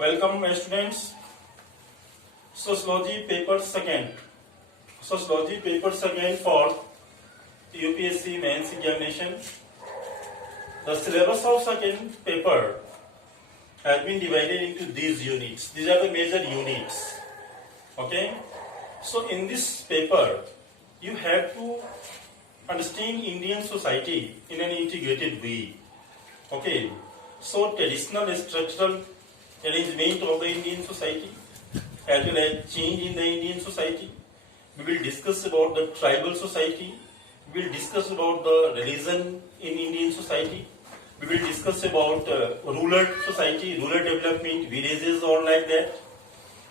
Welcome, my students. Sociology paper second. Sociology paper second for UPSC mains examination. The syllabus of second paper has been divided into these units. These are the major units. Okay. So in this paper, you have to understand Indian society in an integrated way. Okay. So traditional structural arrangement of the Indian society, as well as change in the Indian society. We will discuss about the tribal society. We will discuss about the religion in Indian society. We will discuss about rural society, rural development, villages, or like that.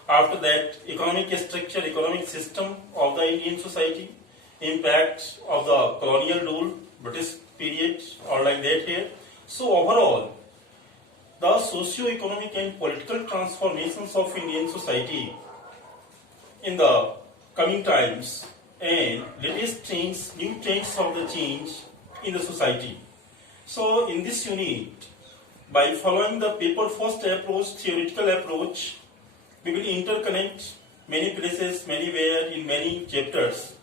After that, economic structure, economic system of the Indian society, impact of the colonial rule, British period, or like that here. So overall, the socio-economic and political transformations of Indian society in the coming times and latest trends, new trends of the change in the society. So in this unit, by following the paper first approach, theoretical approach, we will interconnect many places, many where in many chapters.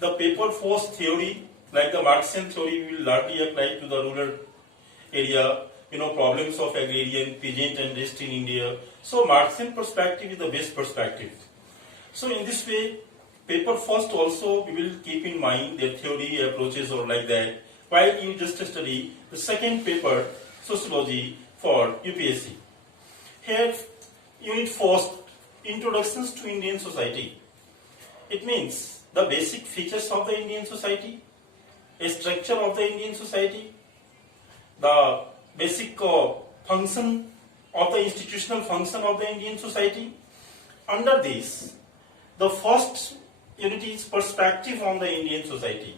The paper first theory, like the Marxian theory, will largely apply to the rural area, problems of agrarian, peasant unrest in India. So Marxian perspective is the best perspective. So in this way, paper first also we will keep in mind their theory approaches or like that, while you just study the second paper, sociology for UPSC. Here, unit first, introductions to Indian society. It means the basic features of the Indian society, a structure of the Indian society, the basic function of the institutional function of the Indian society. Under this, the first unit is perspective on the Indian society.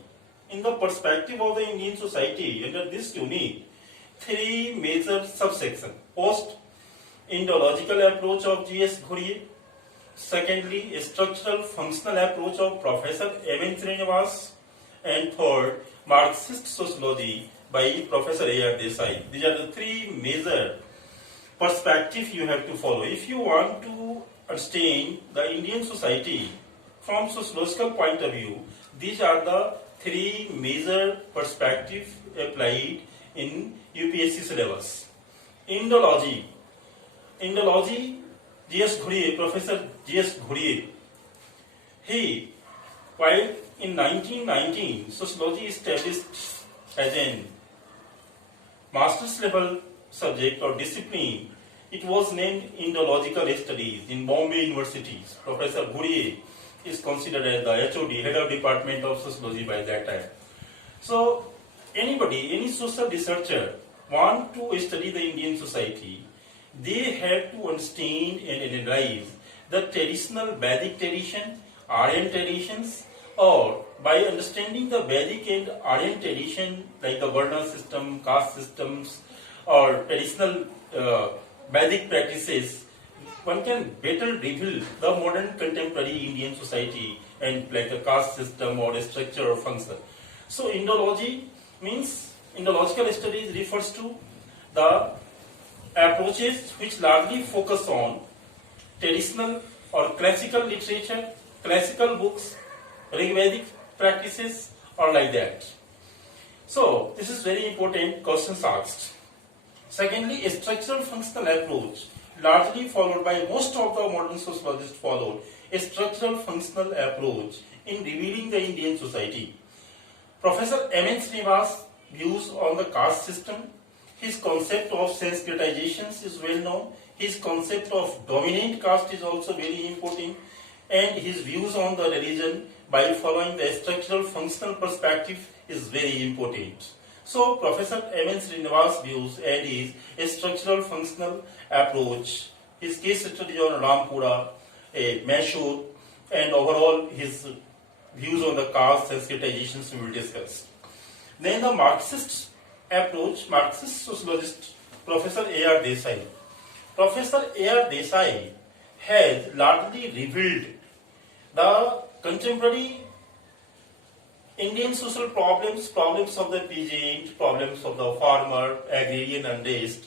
In the perspective of the Indian society, under this unit, three major subsections. First, Indological approach of G.S. Ghurye. Secondly, a structural functional approach of Professor M.N. Srinivas. And third, Marxist sociology by Professor A.R. Desai. These are the three major perspectives you have to follow. If you want to understand the Indian society from sociological point of view, these are the three major perspectives applied in UPSC syllabus. Indology, G.S. Ghurye, Professor G.S. Ghurye, he, while in 1919, sociology established as an master's level subject or discipline, it was named Indological Studies in Bombay University. Professor Ghurye is considered as the HOD, Head of Department of Sociology by that time. So, any social researcher want to study the Indian society, they have to understand and analyze the traditional Vedic tradition, Aryan traditions, or by understanding the Vedic and Aryan tradition like the Varna system, caste systems, or traditional Vedic practices, one can better reveal the modern contemporary Indian society and like the caste system or a structure or function. So Indology means, Indological studies refers to the approaches which largely focus on traditional or classical literature, classical books, Rigvedic practices, or like that. So this is very important questions asked. Secondly, a structural functional approach, largely followed by most of the modern sociologists followed, a structural functional approach in revealing the Indian society. Professor M.N. Srinivas' views on the caste system, his concept of Sanskritization is well known, his concept of dominant caste is also very important, and his views on the religion by following the structural functional perspective is very important. So, Professor M.N. Srinivas' views and his structural functional approach, his case study on Rampura, Mysore, and overall his views on the caste sensitizations we will discuss. Then the Marxist approach, Marxist sociologist Professor A.R. Desai. Professor A.R. Desai has largely revealed the contemporary Indian social problems of the peasant, problems of the farmer, agrarian unrest,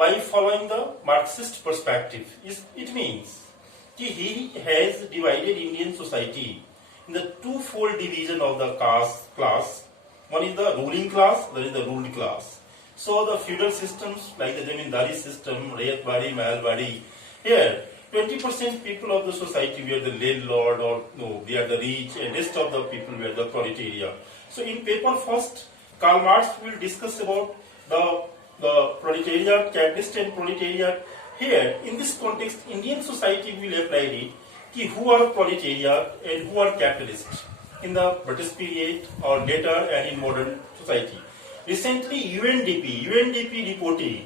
by following the Marxist perspective. It means he has divided Indian society in the twofold division of the class. One is the ruling class, there is the ruled class. So the feudal systems like the Zamindari system, Rayat Badi, Mahal Badi, here 20% people of the society were the landlord or no, they are the rich, and rest of the people were the proletariat. So in paper first, Karl Marx will discuss about the proletariat, capitalist and proletariat. Here, in this context, Indian society will apply it, ki who are proletariat and who are capitalists in the British period or later and in modern society. Recently, UNDP reported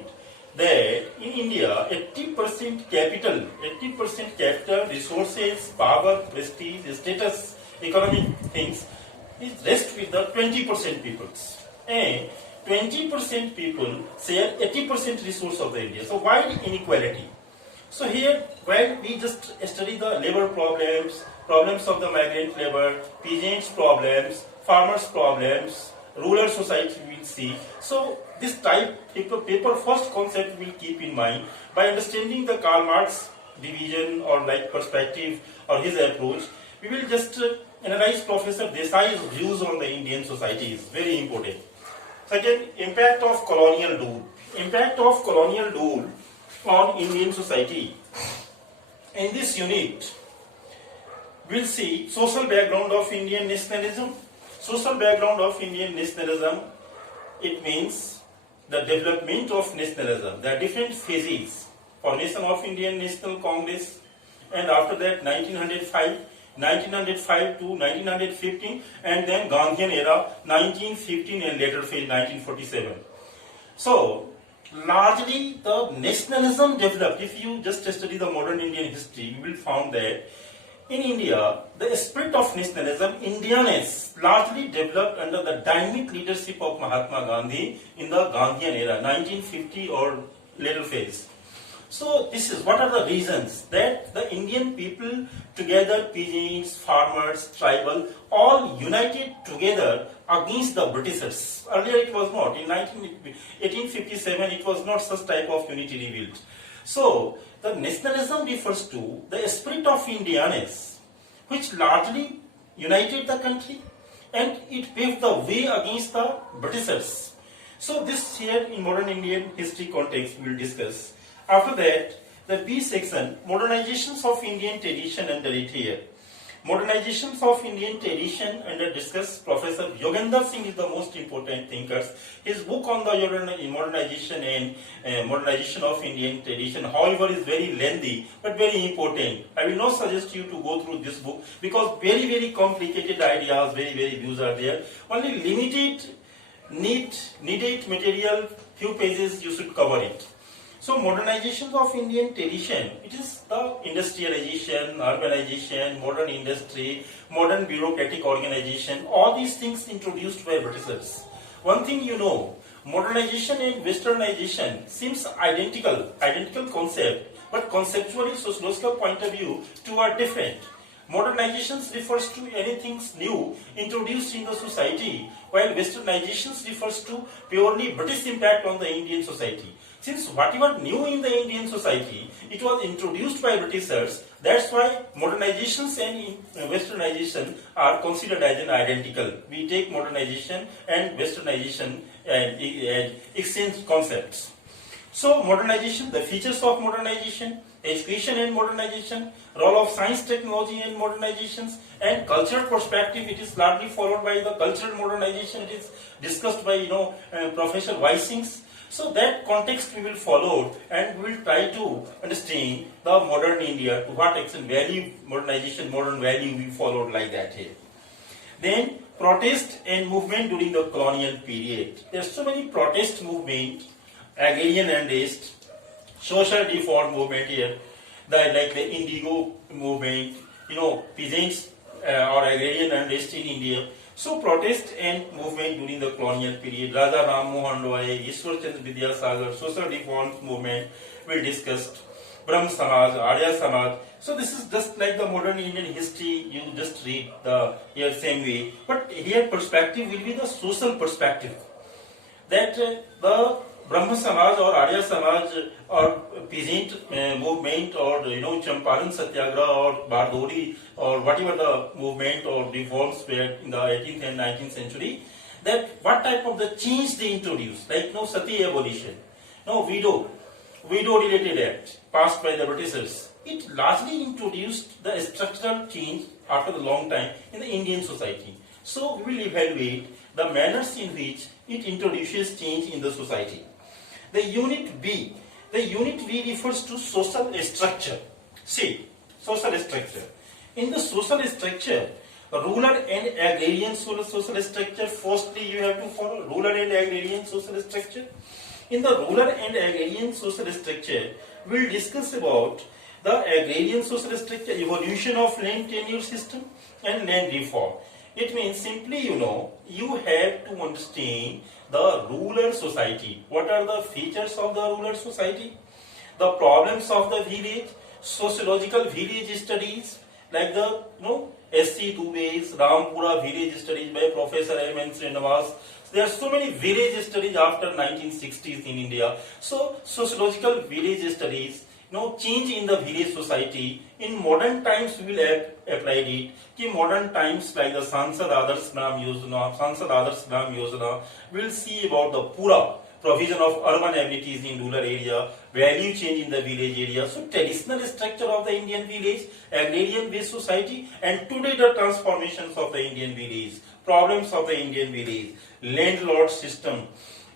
that in India, 80% capital, resources, power, prestige, status, economic things is rest with the 20% peoples. And 20% people share 80% resource of the India. So why inequality? So here, while we just study the labor problems of the migrant labor, peasants problems, farmers problems, rural society we will see. So this type paper first concept will keep in mind by understanding the Karl Marx division or like perspective or his approach. We will just analyze Professor Desai's views on the Indian society is very important. Second, impact of colonial rule. Impact of colonial rule on Indian society. In this unit, we'll see social background of Indian nationalism. Social background of Indian nationalism, it means the development of nationalism. There are different phases. Formation of Indian National Congress, and after that 1905 to 1915, and then Gandhian era 1915 and later phase 1947. So largely the nationalism developed. If you just study the modern Indian history, you will find that in India the spirit of nationalism, Indianness, largely developed under the dynamic leadership of Mahatma Gandhi in the Gandhian era 1950 or later phase. So this is what are the reasons that the Indian people together, peasants, farmers, tribal, all united together against the Britishers. Earlier it was not. In 1857 it was not such type of unity revealed. So the nationalism refers to the spirit of Indianness, which largely united the country and it paved the way against the Britishers. So this here in modern Indian history context we will discuss. After that, the B section, modernizations of Indian tradition under it here. Modernizations of Indian tradition under discuss. Professor Yogendra Singh is the most important thinker. His book on the modernization and modernization of Indian tradition, however, is very lengthy but very important. I will not suggest you to go through this book because very complicated ideas, very views are there. Only limited, needed material, few pages you should cover it. So modernization of Indian tradition, it is the industrialization, urbanization, modern industry, modern bureaucratic organization, all these things introduced by Britishers. One thing you know, modernization and westernization seems identical concept, but conceptually, sociological point of view, two are different. Modernizations refers to anything new introduced in the society, while westernizations refers to purely British impact on the Indian society. Since whatever new in the Indian society, it was introduced by Britishers, that's why modernizations and westernization are considered as an identical. We take modernization and westernization and exchange concepts. So modernization, the features of modernization, education and modernization, role of science, technology and modernizations, and cultural perspective, it is largely followed by the cultural modernization. It is discussed by Professor Weissings. So that context we will follow and we will try to understand the modern India, to what extent value modernization, modern value we followed like that here. Then protest and movement during the colonial period. There are so many protest movement, agrarian unrest, social reform movement here, like the Indigo movement, peasants or agrarian unrest in India. So protest and movement during the colonial period, Raja Ram Mohan Roy, Ishwar Chandra Vidyasagar, social reform movement we discussed, Brahm Samaj, Arya Samaj. So this is just like the modern Indian history, you just read here same way. But here perspective will be the social perspective. That the ब्रह्म समाज और आर्य समाज और peasant movement और चंपारण सत्याग्रह और बारदोली और whatever the movement or reforms were in the 18th and 19th century, that what type of the change they introduced, like no sati abolition, no widow related act passed by the Britishers. It largely introduced the structural change after a long time in the Indian society. So we will evaluate the manners in which it introduces change in the society. The unit B refers to social structure. See, social structure. In the social structure, rural and agrarian social structure, firstly you have to follow rural and agrarian social structure. In the rural and agrarian social structure, we will discuss about the agrarian social structure, evolution of land tenure system and land reform. It means simply, you have to understand the rural society. What are the features of the rural society? The problems of the village, sociological village studies, like the S.C. Dubey's Rampura village studies by Professor M.N. Srinivas. There are so many village studies after 1960s in India. So sociological village studies, change in the village society. In modern times we will apply it. In modern times like the Sansad Adarsh Gram Yojana, we will see about the Pura provision of urban amenities in rural area, value change in the village area. So traditional structure of the Indian village, agrarian based society, and today the transformations of the Indian village, problems of the Indian village, landlord system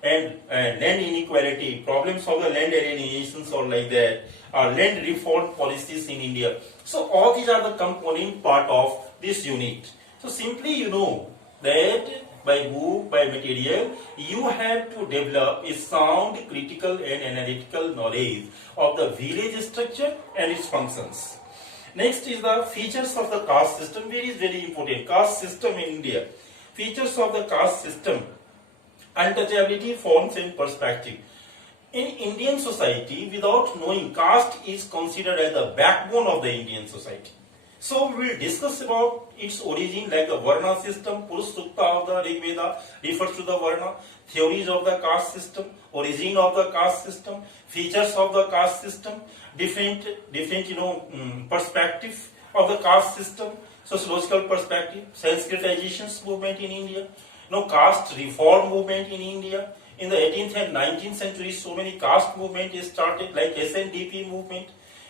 and land inequality, problems of the land alienations or like that, land reform policies in India. So all these are the component part of this unit. So simply that by book, by material, you have to develop a sound critical and analytical knowledge of the village structure and its functions. Next is the features of the caste system, which is very important. Caste system in India. Features of the caste system: untouchability, forms and perspective. In Indian society, without knowing, caste is considered as the backbone of the Indian society. So we will discuss about its origin, like the Varna system. Purush Sukta of the Rig Veda refers to the Varna. Theories of the caste system, origin of the caste system, features of the caste system, different perspective of the caste system, sociological perspective, Sanskritization movement in India, caste reform movement in India. In the 18th and 19th century, so many caste movement is started, like SNDP movement,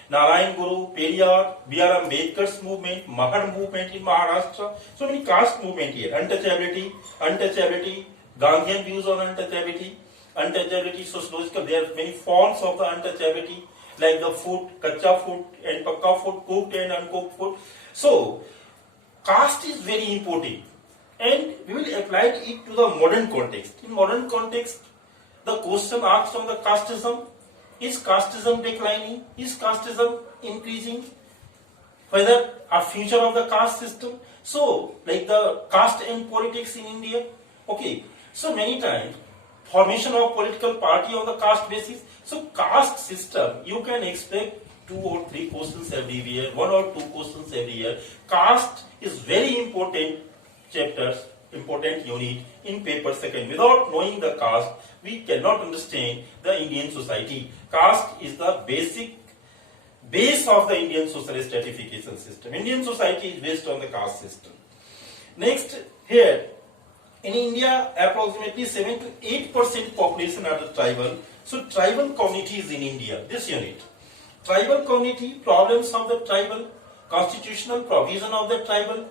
Narayan Guru, Periyar, B.R. Ambedkar's movement, Mahad movement in Maharashtra. So many caste movement here. Untouchability, Gandhian views on untouchability, sociological. There are many forms of the untouchability, like the food, kacha food and pakka food, cooked and uncooked food. So, caste is very important. And we will apply it to the modern context. In modern context, the question asked on the casteism: is casteism declining? Is casteism increasing? Whether a future of the caste system? So, like the caste and politics in India. Okay, so many times formation of political party on the caste basis. So, caste system, you can expect 2 or 3 questions every year, 1 or 2 questions every year. Caste is very important chapters, important unit in paper second. Without knowing the caste, we cannot understand the Indian society. Caste is the base of the Indian social stratification system. Indian society is based on the caste system. Next, here in India, approximately 7 to 8% population are the tribal. So tribal communities in India, this unit. Tribal community, problems of the tribal, constitutional provision of the tribal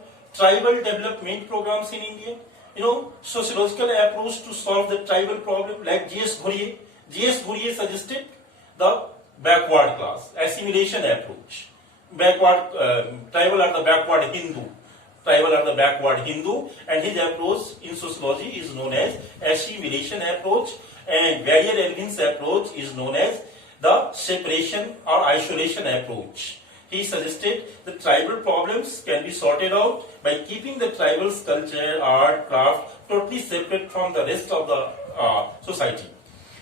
development programs in India, sociological approach to solve the tribal problem, like G.S. Ghurye. G.S. Ghurye suggested the backward class, assimilation approach. Tribal are the backward Hindu, and his approach in sociology is known as assimilation approach, and Barrier-Elgin's approach is known as the separation or isolation approach. He suggested the tribal problems can be sorted out by keeping the tribal's culture, art, craft totally separate from the rest of the society.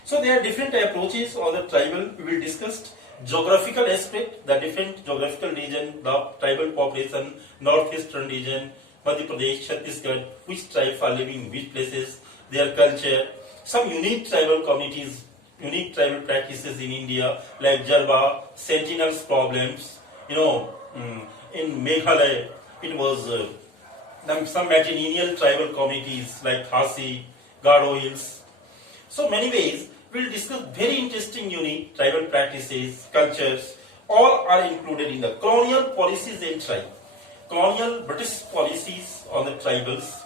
So there are different approaches on the tribal. We will discuss geographical aspect, the different geographical region, the tribal population, northeastern region, Madhya Pradesh, Chhattisgarh, which tribes are living in which places, their culture, some unique tribal communities unique tribal practices in India, like Jarva, Sentinels problems. In Meghalaya, it was some matrilineal tribal communities like Khasi, Garo Hills. So many ways we'll discuss very interesting, unique tribal practices, cultures. All are included in the colonial policies and tribe. Colonial British policies on the tribals,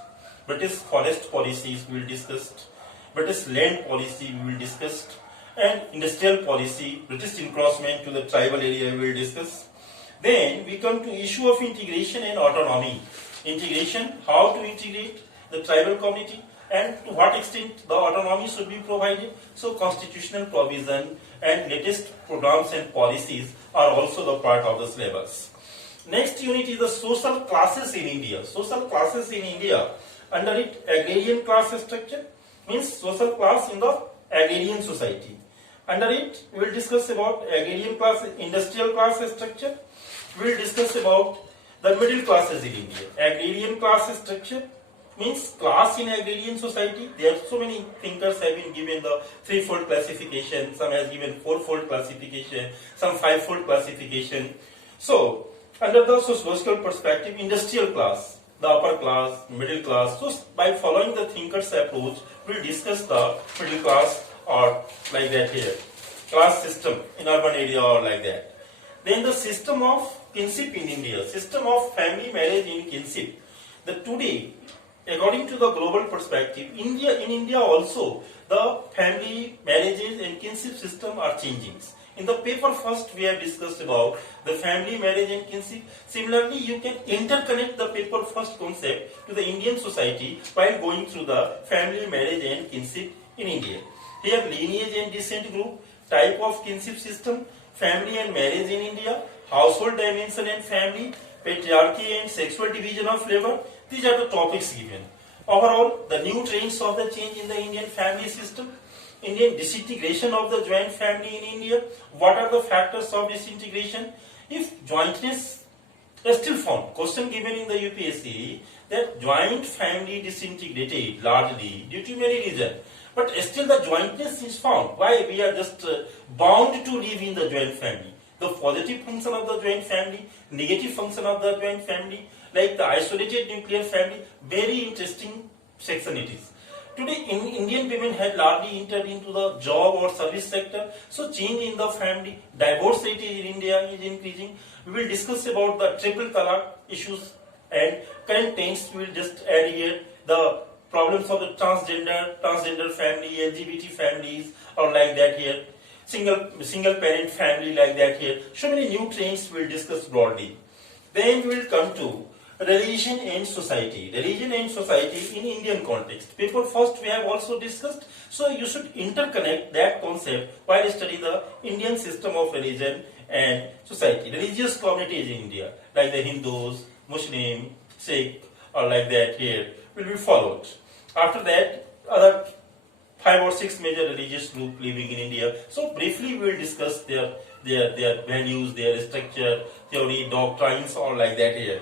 British forest policies we will discuss, British land policy we will discuss, and industrial policy, British encroachment to the tribal area we will discuss. Then we come to issue of integration and autonomy. Integration, how to integrate the tribal community and to what extent the autonomy should be provided. So constitutional provision and latest programs and policies are also the part of the syllabus. Next unit is the social classes in India. Social classes in India, under it agrarian class structure, means social class in the agrarian society. Under it we will discuss about agrarian class, industrial class structure. We will discuss about the middle classes in India. Agrarian class structure means class in agrarian society. There are so many thinkers have been given the threefold classification, some has given fourfold classification, some fivefold classification. So, under the sociological perspective, industrial class, the upper class, middle class. So, by following the thinkers approach, we will discuss the middle class or like that here. Class system in urban area or like that. Then the system of kinship in India, system of family marriage in kinship. The today, according to the global perspective, in India also, the family marriages and kinship system are changing. In the paper first we have discussed about the family marriage and kinship. Similarly, you can interconnect the paper first concept to the Indian society while going through the family marriage and kinship in India. Here lineage and descent group, type of kinship system, family and marriage in India, household dimension and family, patriarchy and sexual division of labor. These are the topics given. Overall, the new trends of the change in the Indian family system, Indian disintegration of the joint family in India. What are the factors of disintegration? If jointness is still found, question given in the UPSC that joint family disintegrated largely due to many reasons. But still the jointness is found. Why? We are just bound to live in the joint family. The positive function of the joint family, negative function of the joint family, like the isolated nuclear family, very interesting section it is. Today, Indian women have largely entered into the job or service sector, so change in the family, divorce rate in India is increasing. We will discuss about the triple talaq issues and current tense. We will just add here the problems of the transgender family, LGBT families, or like that here, single parent family like that here. So many new trends we will discuss broadly. Then we will come to religion and society. Religion and society in Indian context. Paper first we have also discussed. So you should interconnect that concept while studying the Indian system of religion and society. Religious communities in India, like the Hindus, Muslim, Sikh, or like that here, will be followed. After that, other 5 or 6 major religious groups living in India. So briefly we will discuss their values, their structure, theory, doctrines, or like that here.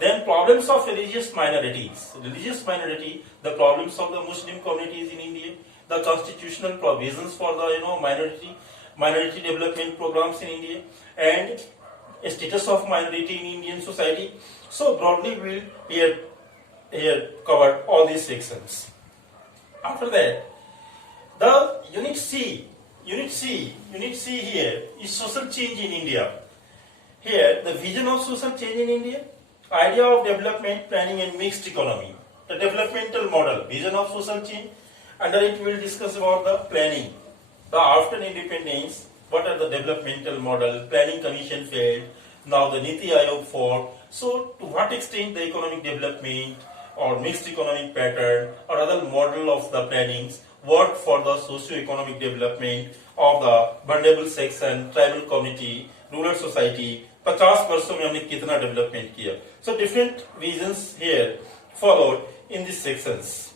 Then problems of religious minorities. Religious minority, the problems of the Muslim communities in India, the constitutional provisions for the minority development programs in India, and status of minority in Indian society. So broadly we will here cover all these sections. After that, the unit C here is social change in India. Here, the vision of social change in India, idea of development, planning and mixed economy. The developmental model, vision of social change. Under it we will discuss about the planning. The after independence, what are the developmental model, planning commission failed, now the Niti Aayog formed. So to what extent the economic development or mixed economic pattern or other model of the plannings work for the socio-economic development of the vulnerable section, tribal community, rural society. 50 वर्षों में हमने कितना development किया. So different visions here followed in these sections.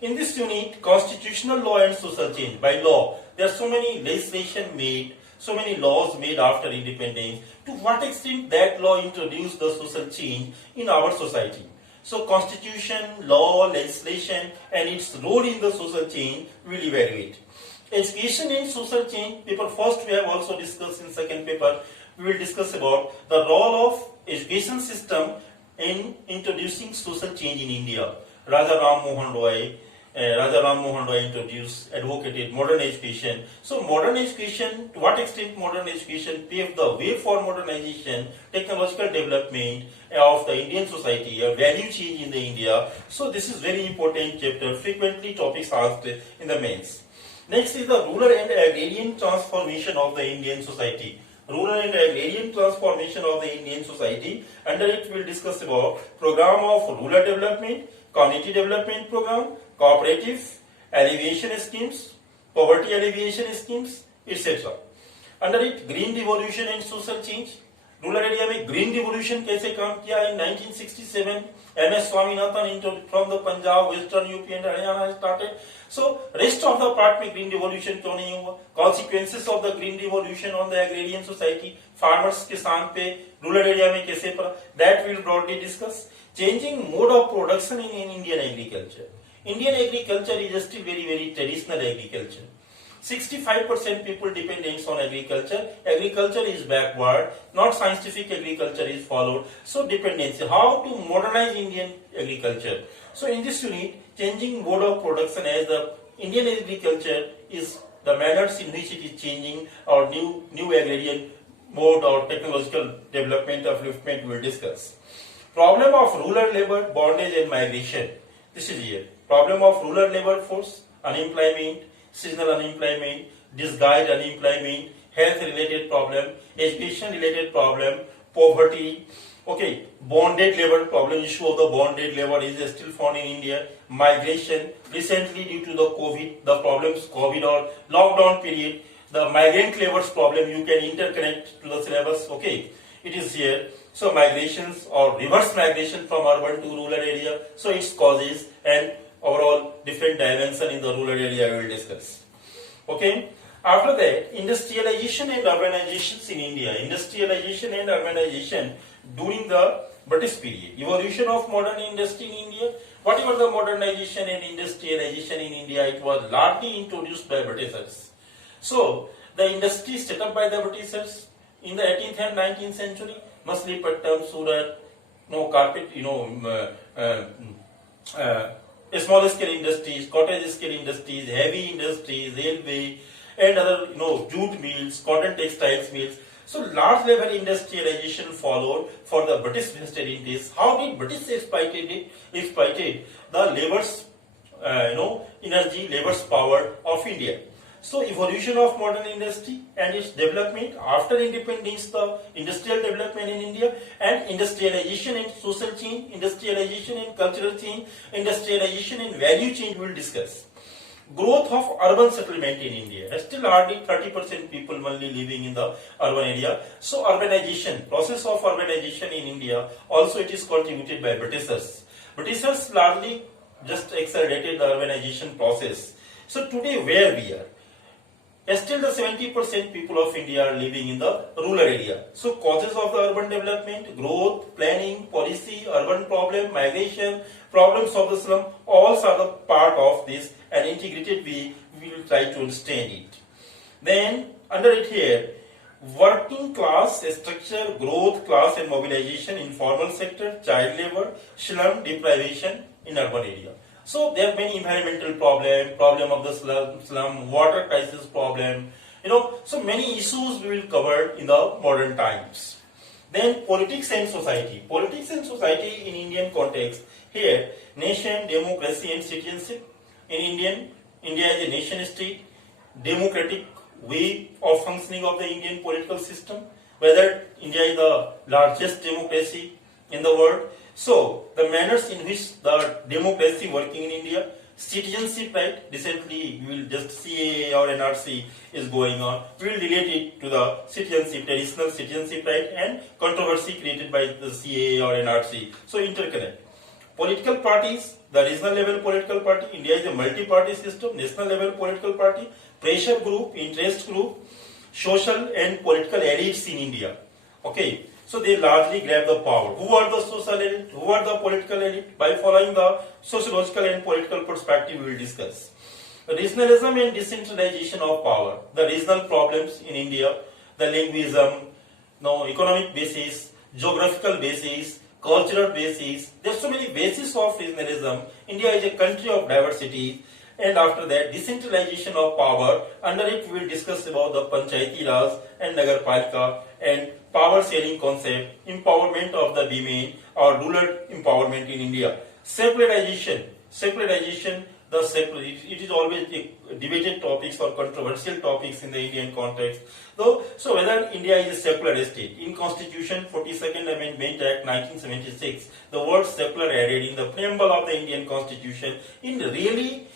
In this unit, constitutional law and social change. By law, there are so many legislation made, so many laws made after independence. To what extent that law introduced the social change in our society? So constitution, law, legislation and its role in the social change we will evaluate. Education and social change. Paper first we have also discussed in second paper. We will discuss about the role of education system in introducing social change in India. Raja Ram Mohan Roy introduced, advocated modern education. So modern education, to what extent modern education paved the way for modernization, technological development of the Indian society, a value change in the India. So this is very important chapter, frequently topics asked in the mains. Next is the rural and agrarian transformation of the Indian society. Rural and agrarian transformation of the Indian society. Under it, we will discuss about program of rural development, community development program, cooperative alleviation schemes, poverty alleviation schemes, etc. Under it, green revolution and social change. Rural area में green revolution कैसे काम किया इन 1967 MS Swaminathan from the Punjab, Western UP and Haryana started. So rest of the part में green revolution क्यों नहीं हुआ? Consequences of the green revolution on the agrarian society, farmers किसान पे रूरल एरिया में कैसे पड़ा? That we will broadly discuss. Changing mode of production in Indian agriculture. Indian agriculture is still very traditional agriculture. 65% people dependence on agriculture. Agriculture is backward, not scientific agriculture is followed. So dependency. How to modernize Indian agriculture? So in this unit, changing mode of production as the Indian agriculture is the manners in which it is changing or new agrarian mode or technological development upliftment we will discuss. Problem of rural labor, bondage and migration. This is here. Problem of rural labor force, unemployment, seasonal unemployment, disguised unemployment, health related problem, education related problem, poverty, okay, bonded labor problem, issue of the bonded labor is still found in India, migration, recently due to the COVID, the problems COVID or lockdown period, the migrant labor's problem you can interconnect to the syllabus, okay, it is here. So migrations or reverse migration from urban to rural area, so its causes and overall different dimension in the rural area we will discuss. Okay. After that, industrialization and urbanizations in India. Industrialization and urbanization during the British period. Evolution of modern industry in India. Whatever the modernization and industrialization in India, it was largely introduced by Britishers. So the industry set up by the Britishers in the 18th and 19th century, Machilipatnam, Surat, carpet, small scale industries, cottage scale industries, heavy industries, railway, and other jute mills, cotton textiles mills. So large level industrialization followed for the British West Indies. How did British exploited the labor's energy, labor's power of India? So evolution of modern industry and its development after independence, the industrial development in India, and industrialization and social change, industrialization and cultural change, industrialization and value change we will discuss. Growth of urban settlement in India. Still hardly 30% people only living in the urban area. So urbanization, process of urbanization in India, also it is contributed by Britishers. Britishers largely just accelerated the urbanization process. So today where we are? Still the 70% people of India are living in the rural area. So causes of the urban development, growth, planning, policy, urban problem, migration, problems of the slum, all are the part of this and integrated we will try to understand it. Then under it here, working class structure, growth, class and mobilization, informal sector, child labor, slum deprivation in urban area. So there are many environmental problem of the slum, water crisis problem, so many issues we will cover in the modern times. Then politics and society. Politics and society in Indian context. Here, nation, democracy and citizenship. In India is a nation state, democratic way of functioning of the Indian political system, whether India is the largest democracy in the world. So, the manners in which the democracy working in India, citizenship right, recently we will just CAA or NRC is going on, we will relate it to the citizenship, traditional citizenship right and controversy created by the CAA or NRC. So, interconnect. Political parties, the regional level political party, India is a multi-party system, national level political party, pressure group, interest group, social and political elites in India. Okay. So they largely grab the power. Who are the social elite? Who are the political elite? By following the sociological and political perspective we will discuss. Regionalism and decentralization of power. The regional problems in India, the linguism, no economic basis, geographical basis, cultural basis. There are so many bases of regionalism. India is a country of diversity. And after that, decentralization of power. Under it, we will discuss about the Panchayati Raj and Nagarpalika and power sharing concept, empowerment of the women or rural empowerment in India. Secularization, it is always a debated topics or controversial topics in the Indian context. So whether India is a secular state, in Constitution 42nd Amendment Act 1976, the word secular added in the preamble of the Indian Constitution. In really,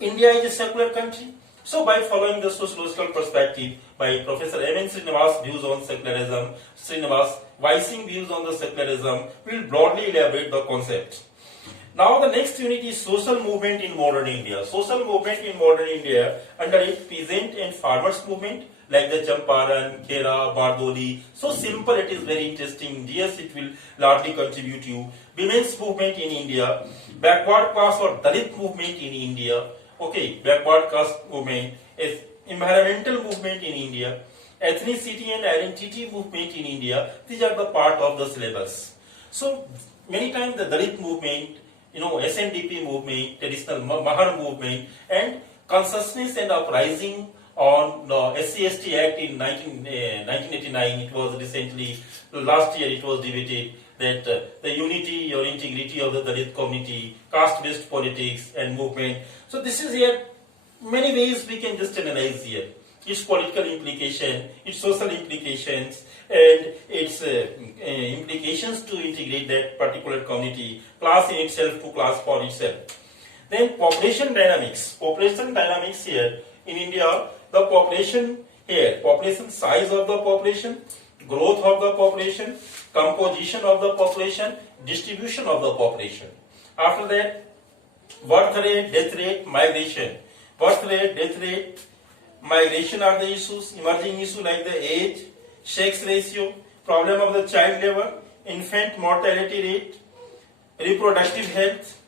India is a secular country. So by following the sociological perspective by Professor M.N. Srinivas' views on secularism, Srinivas Vaising views on the secularism, we will broadly elaborate the concept. Now the next unit is social movement in modern India. Social movement in modern India, under it peasant and farmers movement like the Champaran, Khera, Bardoli. So simple, it is very interesting. Yes, it will largely contribute you. Women's movement in India, backward class or Dalit movement in India. Okay, backward caste movement, is environmental movement in India, ethnicity and identity movement in India. These are the part of the syllabus. So many times the Dalit movement, SNDP movement, traditional Mahar movement, and consciousness and uprising on the SC/ST Act in 1989. It was recently, last year it was debated that the unity or integrity of the Dalit community, caste-based politics and movement. So this is here, many ways we can just analyze here. Its political implication, its social implications, and its implications to integrate that particular community, class in itself to class for itself. Then population dynamics. Population dynamics here in India, the population here, population size of the population, growth of the population, composition of the population, distribution of the population. After that, birth rate, death rate, migration. Birth rate, death rate, migration are the issues, emerging issues like the age, sex ratio, problem of the child labor, infant mortality rate, reproductive health,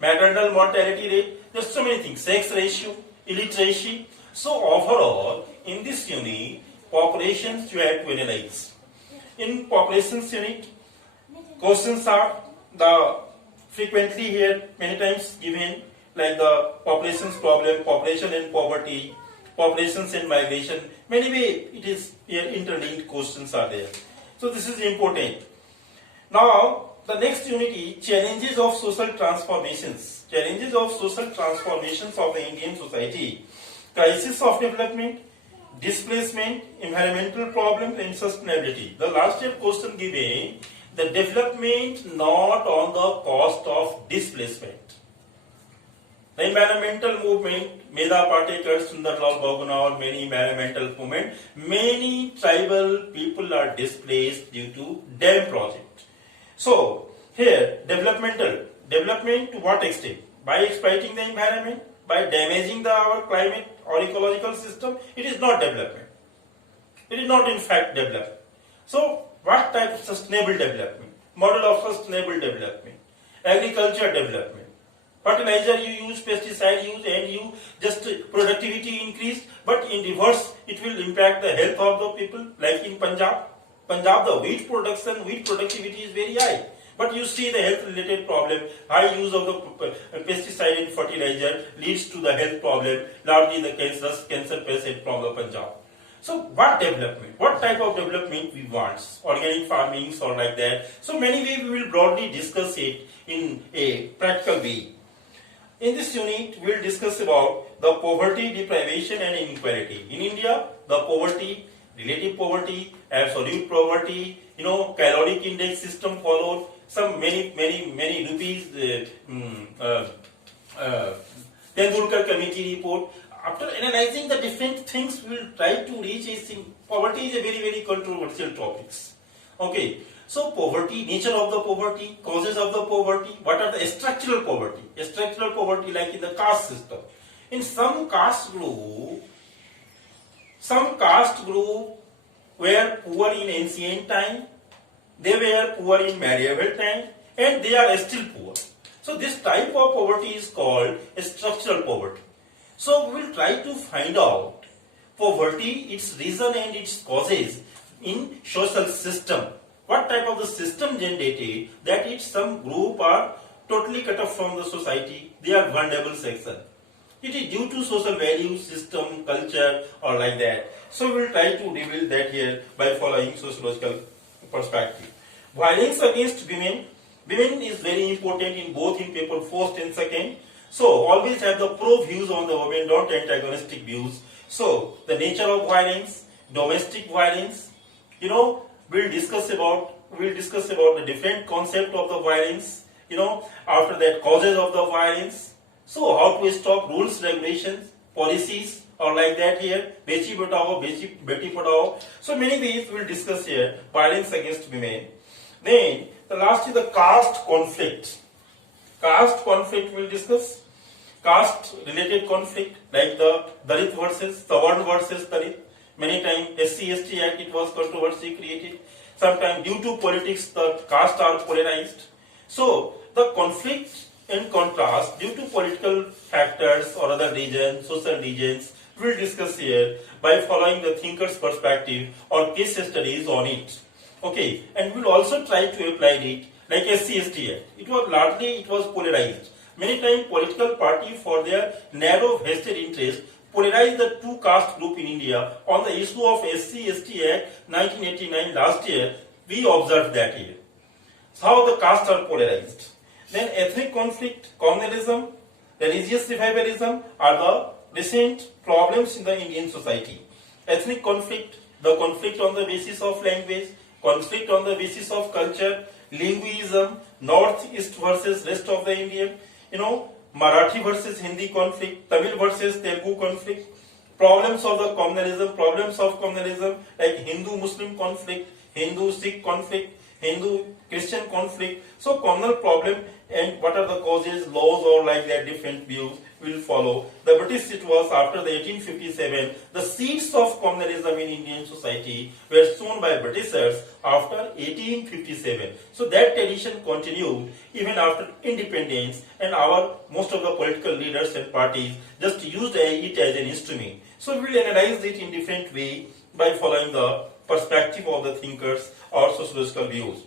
maternal mortality rate. There's so many things. Sex ratio, illiteracy. So overall, in this unit, populations you have to analyze. In populations unit, questions are the frequently here many times given, like the populations problem, population and poverty, populations and migration. Many way it is here interlinked questions are there. So this is important. Now the next unit is challenges of social transformations. Challenges of social transformations of the Indian society. Crisis of development, displacement, environmental problems and sustainability. The last year question given, the development not on the cost of displacement. The environmental movement, Medha Patekar, Sundarlal Bhaguna, many environmental movement, many tribal people are displaced due to dam project. So here development to what extent? By exploiting the environment, by damaging our climate or ecological system, it is not development. It is not in fact development. So what type of sustainable development? Model of sustainable development, agriculture development. Fertilizer you use, pesticide use, and you just productivity increase, but in reverse it will impact the health of the people. Like in Punjab, the wheat productivity is very high, but you see the health related problem. High use of the pesticide and fertilizer leads to the health problem, largely the cancer patient from the Punjab. So what development? What type of development we want? Organic farming or like that. So many ways we will broadly discuss it in a practical way. In this unit, we will discuss about the poverty, deprivation and inequality. In India, the poverty, relative poverty, absolute poverty, caloric index system followed, some many rupees, Tendulkar committee report. After analyzing the different things, we will try to reach a thing. Poverty is a very controversial topic. Okay. So poverty, nature of the poverty, causes of the poverty, what are the structural poverty? Structural poverty like in the caste system. In some caste group were poor in ancient time, they were poor in medieval time, and they are still poor. So this type of poverty is called structural poverty. So we will try to find out poverty, its reason and its causes in social system. What type of the system generated that it's some group are totally cut off from the society, they are vulnerable section. It is due to social values, system, culture, or like that. So we will try to reveal that here by following sociological perspective. Violence against women. Women is very important in both in paper first and second. So always have the pro views on the women, not antagonistic views. So the nature of violence, domestic violence. We'll discuss about the different concept of the violence. After that, causes of the violence. So how to stop, rules, regulations, policies, or like that here, Bechi Batao, Beti Padao. So many ways we'll discuss here, violence against women. Then the last is the caste conflict. Caste conflict we'll discuss. Caste related conflict like the Dalit versus Savarn versus Dalit. Many times SC/ST Act it was controversy created. Sometimes due to politics the caste are polarized. So the conflict in contrast due to political factors or other regions, social regions, we'll discuss here by following the thinker's perspective or case studies on it. Okay, and we'll also try to apply it like SC/ST Act. It was polarized. Many times political party for their narrow vested interest polarized the two caste group in India on the issue of SC/ST Act 1989 last year. We observed that here. So how the castes are polarized. Then ethnic conflict, communalism, religious revivalism are the recent problems in the Indian society. Ethnic conflict, the conflict on the basis of language, conflict on the basis of culture, linguism, northeast versus rest of the India, Marathi versus Hindi conflict, Tamil versus Telugu conflict, problems of communalism like Hindu-Muslim conflict, Hindu-Sikh conflict, Hindu-Christian conflict. So communal problem and what are the causes, laws or like that different views will follow. The British it was after the 1857, the seeds of communalism in Indian society were sown by Britishers after 1857. So that tradition continued even after independence and most of the political leaders and parties just used it as an instrument. So we will analyze it in different way by following the perspective of the thinkers or sociological views.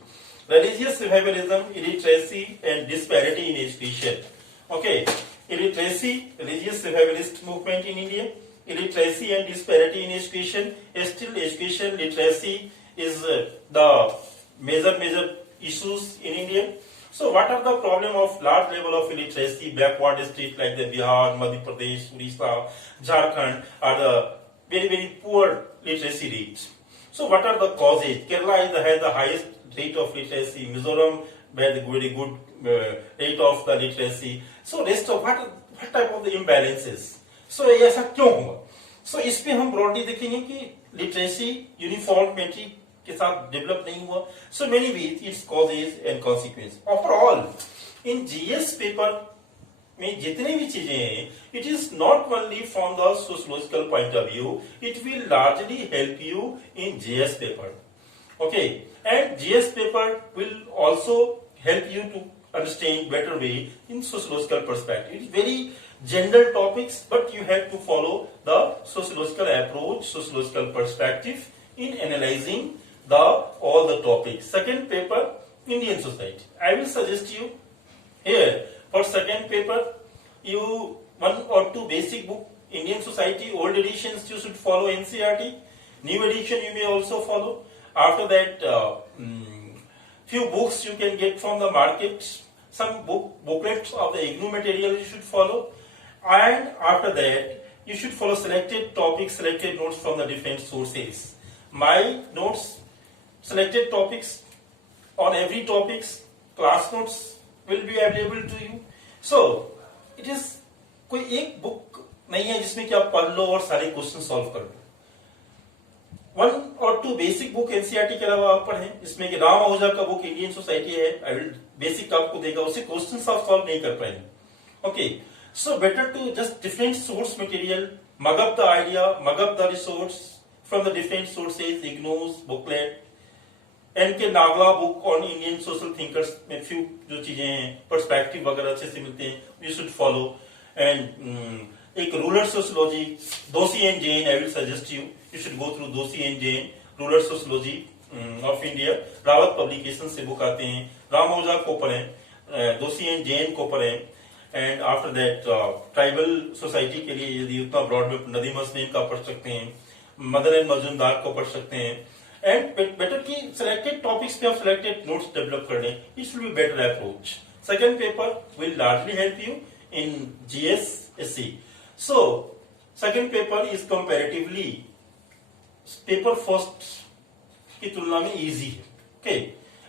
Religious revivalism, illiteracy and disparity in education. Okay, illiteracy, religious revivalist movement in India, illiteracy and disparity in education. Still education, literacy is the major issues in India. So what are the problem of large level of illiteracy, backward states like the Bihar, Madhya Pradesh, Orissa, Jharkhand are the very poor literacy rates. So what are the causes? Kerala has the highest rate of literacy. Mizoram had a very good rate of the literacy. So rest of what type of the imbalances? So ऐसा क्यों हुआ? So इस पे हम broadly देखेंगे कि literacy uniformity के साथ develop नहीं हुआ. So many ways its causes and consequences. Overall, in GS paper में जितने भी चीजें हैं, it is not only from the sociological point of view, it will largely help you in GS paper. Okay, and GS paper will also help you to understand better way in sociological perspective. It's very general topics, but you have to follow the sociological approach, sociological perspective in analyzing all the topics. Second paper, Indian society. I will suggest you here for second paper, you 1 or 2 basic book, Indian society, old editions you should follow NCERT, new edition you may also follow. After that, few books you can get from the market, some booklets of the IGNOU material you should follow, and after that you should follow selected topics, selected notes from the different sources. My notes, selected topics on every topics, class notes will be available to you. So it is कोई एक book नहीं है जिसमें कि आप पढ़ लो और सारे क्वेश्चन सॉल्व कर लो. 1 or 2 बेसिक बुक एनसीईआरटी के अलावा आप पढ़ें, जिसमें कि राम आहूजा का बुक इंडियन सोसाइटी है, आई विल बेसिक आपको देगा, उससे क्वेश्चंस आप सॉल्व नहीं कर पाएंगे. Okay, so better to just different source material, mug up the idea, mug up the resource from the different sources, IGNOU's booklet, N K Nagla book on Indian social thinkers में few जो चीजें हैं, पर्सपेक्टिव वगैरह अच्छे से मिलते हैं, यू शुड फॉलो. And एक rural sociology, Doshi and Jain, I will suggest you should go through Doshi and Jain rural sociology of India. Rawat publication से बुक आते हैं, राम ओझा को पढ़ें, दोषी एंड जैन को पढ़ें, and after that tribal society के लिए यदि उतना ब्रॉड में नदीम हसनैन का पढ़ सकते हैं, मदन एंड मजूमदार को पढ़ सकते हैं, एंड बेटर की सिलेक्टेड टॉपिक्स पे आप सिलेक्टेड नोट्स डेवलप कर लें, it will be better approach. Second paper will largely help you in GSSC। So second paper is comparatively paper first की तुलना में इजी है, ओके,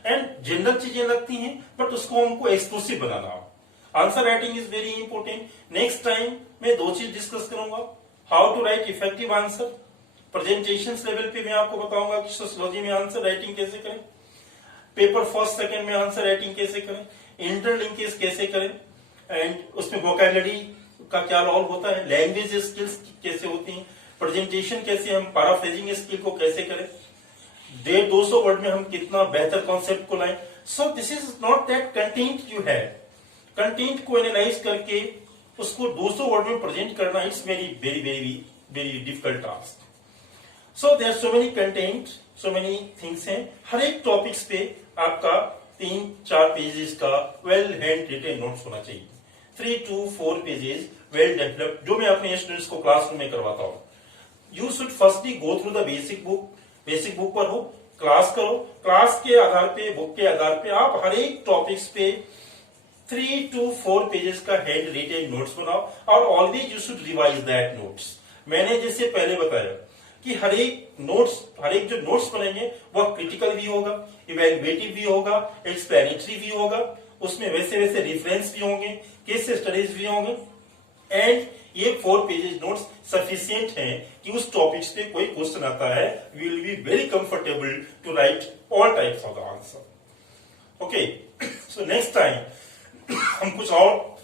एंड जनरल चीजें लगती हैं बट उसको हमको एक्सक्लूसिव बनाना हो। Answer writing is very important. Next time मैं दो चीज डिस्कस करूंगा, how to write effective answer, presentation level पे मैं आपको बताऊंगा कि सोशियोलॉजी में आंसर राइटिंग कैसे करें, पेपर फर्स्ट सेकंड में आंसर राइटिंग कैसे करें, इंटरलिंकेज कैसे करें, एंड उसमें वोकैबुलरी का क्या रोल होता है, लैंग्वेज स्किल्स कैसे होती हैं, प्रेजेंटेशन कैसे, हम पैराफ्रेजिंग स्किल को कैसे करें, 150-200 वर्ड में हम कितना बेहतर कॉन्सेप्ट को लाएं। So this is not that content you have, content को एनालाइज करके उसको 200 वर्ड में प्रेजेंट करना it's very very very very difficult task. So there so many content, so many things हैं। हर एक टॉपिक्स पे आपका 3-4 पेजेस का वेल हैंड रिटेन नोट्स होना चाहिए, 3 to 4 पेजेस वेल डेवलप्ड, जो मैं अपने स्टूडेंट्स को क्लासरूम में करवाता हूँ। You should firstly go through the basic book, basic book पर हो, क्लास करो, क्लास के आधार पे, बुक के आधार पे आप हर एक टॉपिक्स पे 3 to 4 पेजेस का हैंड रिटेन नोट्स बनाओ, और always you should revise that notes. मैंने जैसे पहले बताया कि हर एक जो नोट्स बनेंगे वह क्रिटिकल भी होगा, इवैल्यूएटिव भी होगा, एक्सप्लेनेटरी भी होगा, उसमें वैसे वैसे रेफरेंस भी होंगे, केस स्टडीज भी होंगे, एंड ये 4 पेजेस नोट्स सफिशिएंट हैं कि उस टॉपिक्स पे कोई क्वेश्चन आता है, we will be very comfortable to write all types of the answer. Okay, so next time हम कुछ और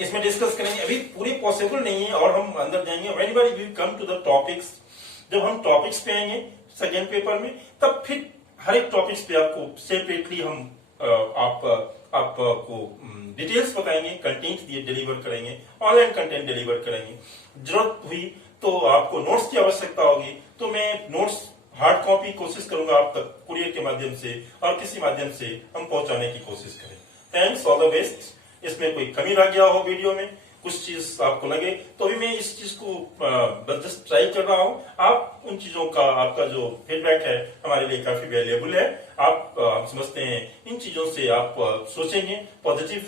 इसमें डिस्कस करेंगे, अभी पूरी पॉसिबल नहीं है और हम अंदर जाएंगे। Whenever we come to the topics, जब हम टॉपिक्स पे आएंगे सेकेंड पेपर में, तब फिर हर एक टॉपिक्स पे आपको सेपरेटली हम आपको डिटेल्स बताएंगे, कंटेंट दिए डिलीवर करेंगे, ऑनलाइन कंटेंट डिलीवर करेंगे। जरूरत हुई तो आपको नोट्स की आवश्यकता होगी तो मैं नोट्स हार्ड कॉपी कोशिश करूंगा आप तक कुरियर के माध्यम से और किसी माध्यम से हम पहुंचाने की कोशिश करें। Thanks, all the best. इसमें कोई कमी रह गया हो वीडियो में, कुछ चीज आपको लगे तो भी मैं इस चीज को जस्ट ट्राई कर रहा हूं। आप उन चीजों का, आपका जो फीडबैक है हमारे लिए काफी वैल्यूएबल है। आप हम समझते हैं इन चीजों से आप सोचेंगे, पॉजिटिव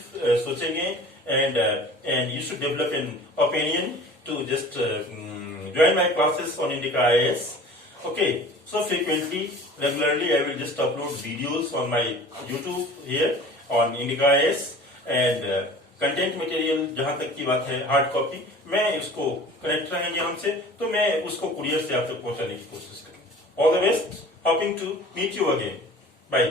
सोचेंगे, and you should develop an opinion to just join my classes on Indica IAS। Okay, so frequently, regularly, I will just upload videos on my YouTube here on Indica IAS, and content material जहां तक की बात है hard copy, मैं उसको connect रहेंगे हमसे तो मैं उसको कुरियर से आप तक पहुंचाने की कोशिश करूंगा। All the best, hoping to meet you again, bye.